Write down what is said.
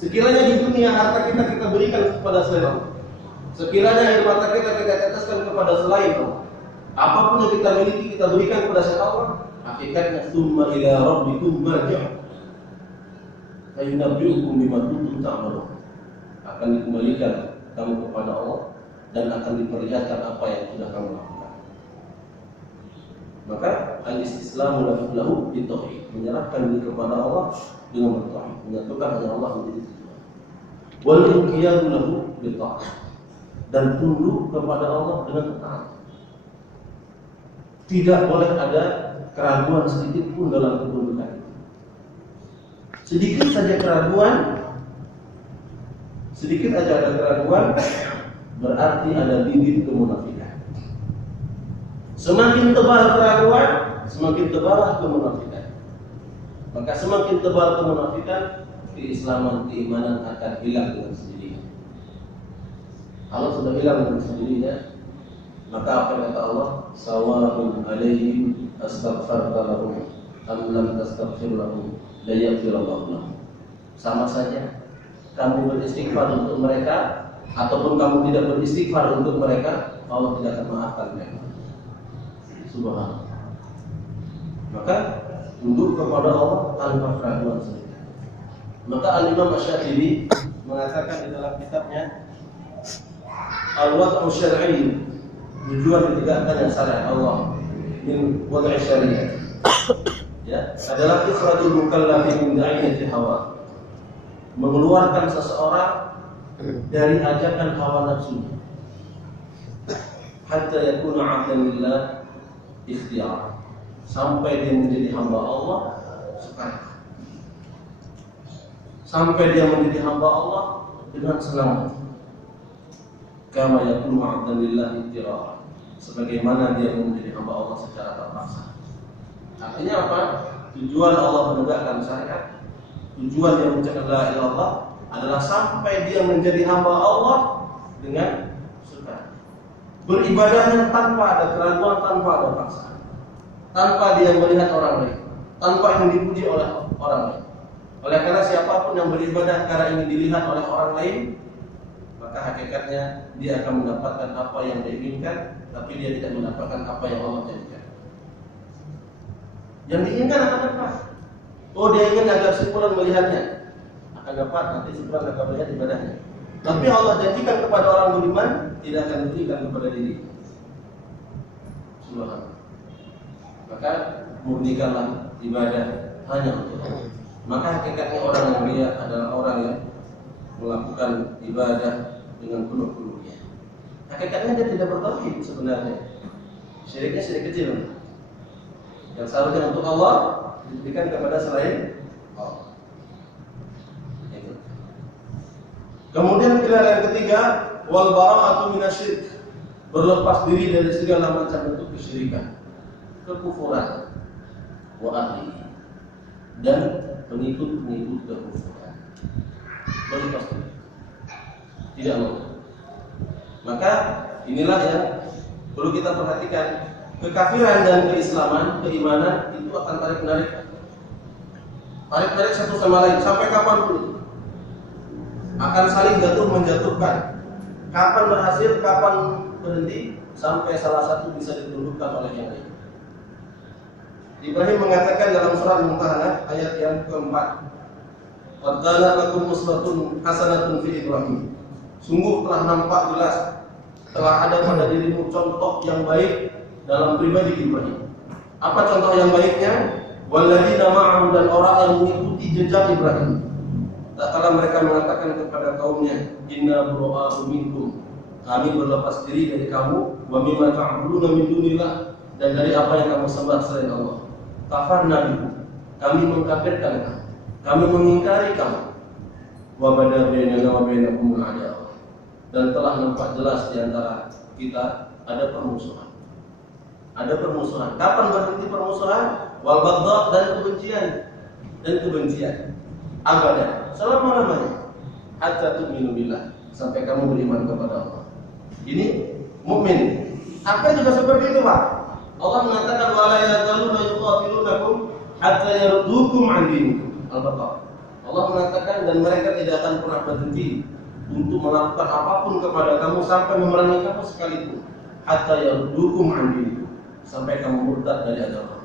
Sekiranya di dunia harta kita berikan kepada selain Allah, sekiranya air mata kita teteskan kepada selain Allah, apapun yang kita miliki kita berikan kepada selain Allah, hakikatnya summa ila rabbikum marji'ukum fayunabbi'ukum bima kuntum ta'malun. Akan dikembalikan kamu kepada Allah dan akan diperlihatkan apa yang sudah kamu lakukan. Maka al-istislamu lahu bitauhid, menyerahkan diri kepada Allah dengan bertauhid, menyatukan hanya Allah menjadi tujuan. Wal inqiyadu lahu bitta'ah, dan tunduk kepada Allah dengan taat. Tidak boleh ada keraguan sedikit pun dalam ketundukan itu. Sedikit saja keraguan, sedikit aja ada keraguan, berarti ada bibit kemunafikan. Semakin tebal keraguan, semakin teballah kemunafikan. Maka semakin tebal kemunafikan, keislaman, keimanan akan hilang dengan sendirinya. Kalau sudah hilang dengan sendirinya, maka apa kata Allah? Sawa'un 'alaihim astaghfarta lahum am lam tastaghfir lahum la yaghfirallahu lahum. Sama saja kamu beristighfar untuk mereka ataupun kamu tidak beristighfar untuk mereka, Allah tidak akan maafkan mereka. Subhanallah. Maka tunduk kepada Allah tanpa keraguan sedikit. Maka Al-Imam Asy-Syafi'i mengatakan di dalam kitabnya Al-Wad'u Syar'i, tujuan ditegakkan yang syariat Allah min wad'i syariat, ya, adalah ikhrajul mukallafi min da'iyati hawa, mengeluarkan seseorang dari ajakan hawa nafsunya hatta yakuna 'abdan lillah ikhtiyar, sampai dia menjadi hamba Allah sukarela, sampai dia menjadi hamba Allah dengan senang, kama yakunu 'abdan lillah ikhtiyar, sebagaimana dia menjadi hamba Allah secara terpaksa. Artinya apa? Tujuan Allah menegakkan syariat, tujuan yang mengucapkan la ilaha illallah adalah sampai dia menjadi hamba Allah dengan suka, beribadahnya tanpa ada keraguan, tanpa ada paksaan, tanpa dia melihat orang lain, tanpa yang dipuji oleh orang lain. Oleh karena siapapun yang beribadah karena ingin dilihat oleh orang lain, maka hakikatnya dia akan mendapatkan apa yang dia inginkan, tapi dia tidak mendapatkan apa yang Allah jadikan. Yang diinginkan akan dapat. Oh, dia ingin agar simpulan melihatnya, akan dapat, nanti simpulan akan melihat ibadahnya. Tapi Allah janjikan kepada orang beriman, tidak akan diberikan kepada diri. Subhanallah. Maka murnikanlah ibadah hanya untuk Allah. Maka hakikatnya orang yang mulia adalah orang yang melakukan ibadah dengan penuh-penuhnya. Hakikatnya dia tidak bertauhid sebenarnya. Syiriknya syirik kecil. Yang seharusnya untuk Allah diberikan kepada selain Allah. Kemudian pilihan yang ketiga, wal bara'atu minasyirik, berlepas diri dari segala macam bentuk kesyirikan, kekufuran, wa ahli, dan pengikut-pengikut kekufuran. Berlepas diri, tidak mau. Maka inilah yang perlu kita perhatikan. Kekafiran dan keislaman, keimanan itu akan tarik-menarik satu sama lain sampai kapanpun. Akan saling jatuh menjatuhkan. Kapan berhasil, kapan berhenti, sampai salah satu bisa ditundukkan oleh yang lain. Ibrahim mengatakan dalam surat Al-Mumtahanah ayat yang keempat, qad kana lakum uswatun hasanatun fi Ibrahim. Sungguh telah nampak jelas, telah ada pada dirimu contoh yang baik dalam pribadi Ibrahim. Apa contoh yang baiknya? Walladzina ma'ahu, dan orang yang mengikuti jejak Ibrahim. Tak kala mereka mengatakan kepada kaumnya, inna bura'u minkum, kami berlepas diri dari kamu, wa mimma ta'buduna min dunillah, dan dari apa yang kamu sembah selain Allah. Kafarna bikum, kami mengkafirkan kamu, kami mengingkari kamu. Wa bada bainana wa bainakum al-'adawah, dan telah nampak jelas di antara kita ada permusuhan. Ada permusuhan. Kapan berhenti permusuhan? Wal baghdha, dan kebencian. Abadan, selama-lamanya. Hatta tu'minu billah, sampai kamu beriman kepada Allah. Ini mukmin. Apa juga seperti itu, Pak? Allah mengatakan wala yazaluna yuqatilunakum hatta yaruddukum 'an dinikum. Al-Baqarah. Allah mengatakan, dan mereka tidak akan pernah berhenti untuk melakukan apapun kepada kamu sampai memerangi kamu sekalipun, hatta yaruddukum an dinikum, sampai kamu murtad dari agama.